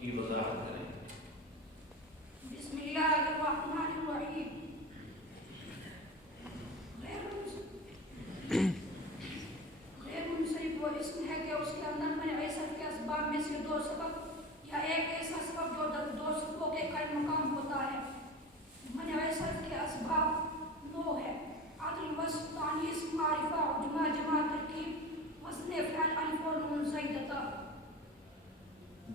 کی وضاحت کریں۔ بسم اللہ الرحمن الرحیم۔ غیر منصرف وہ اسم ہے کہ اس کے اندر منع صرف کے اسباب میں سے دو سبب یا ایک ایسا سبب جو دو سببوں کے قائم مقام ہوتا ہے۔ منع صرف کے اسباب نو ہے: عدل، وصف، تانیث، معرفہ، جمع، جمع ترکیب، وزن فعل، الف اور نون زائدہ۔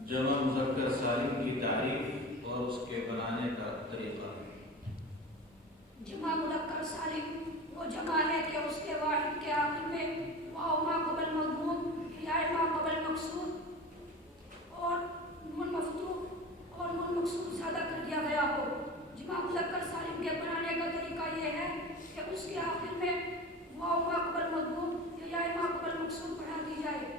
جمع مذکر سالم کی تعریف اور اس کے بنانے کا طریقہ۔ جمع مذکر سالم وہ جمع ہے کہ اس کے واحد کے آخر میں واو ما قبل مضموم یا ما قبل مقصور اور نون مفتوح اور نون مقصور زیادہ کر دیا گیا ہو۔ جمع مذکر سالم کے بنانے کا طریقہ یہ ہے کہ اس کے آخر میں واو ما قبل مضموم یا ما قبل مقصور بڑھا دی جائے۔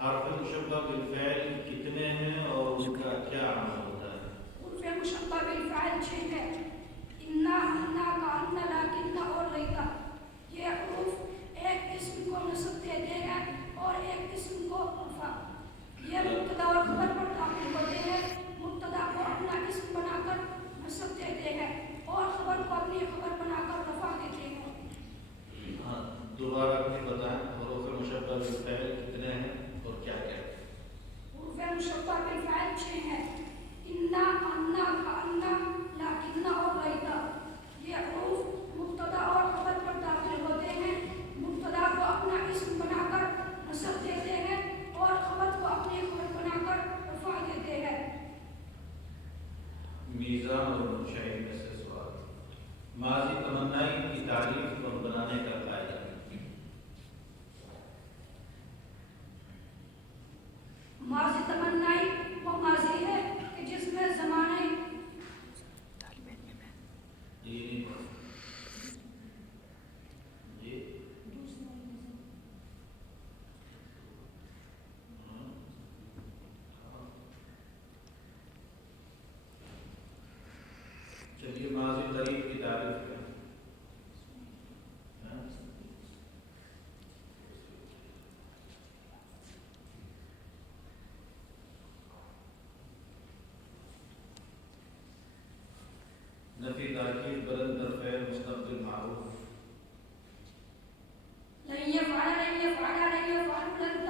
حرف مشبہ بالفعل کتنے ہیں اور ان کا کیا عمل ہوتا ہے؟ حروف مشبہ بالفعل 6 ہے: انا، انا، کانا، لاکن اور لیتا۔ یہ حروف ایک اسم کو نصب دیتے ہیں اور ایک اسم کو رفع۔ یہ مبتدا اور خبر پر داخل ہوتے ہیں۔ مبتدا کو اپنا اسم بنا کر نصب دیتے ہیں اور خبر کو اپنی خبر بنا کر رفع دیتے ہیں۔ ہاں، دوبارہ اپنی بتائیں، حروف مشبہ بالفعل کتنے ہیں اور کیا کیا؟ حروف مشبہ بالفعل 6 ہیں: انا، انا، کانا، لاکن اور لیتا۔ یہ حروف مبتدا اور خبر پر داخل ہوتے ہیں۔ مبتدا کو اپنا اسم بنا کر نصب دیتے ہیں اور خبر کو اپنی خبر بنا کر رفع دیتے ہیں۔ میزان اور منشائی میں سے سوال: ماضی تمنائی کی تعریف اور بنانے کا قاعدہ۔ ماضی تمنائی وہ ماضی ہے کہ جس میں زمانے چلیے ماضی قریب کی تعریف کریں۔ نفی، تاکید، بلند در فعل، مستقبل معروف۔ لن يفعل، لن يفعل، لن يفعل، لن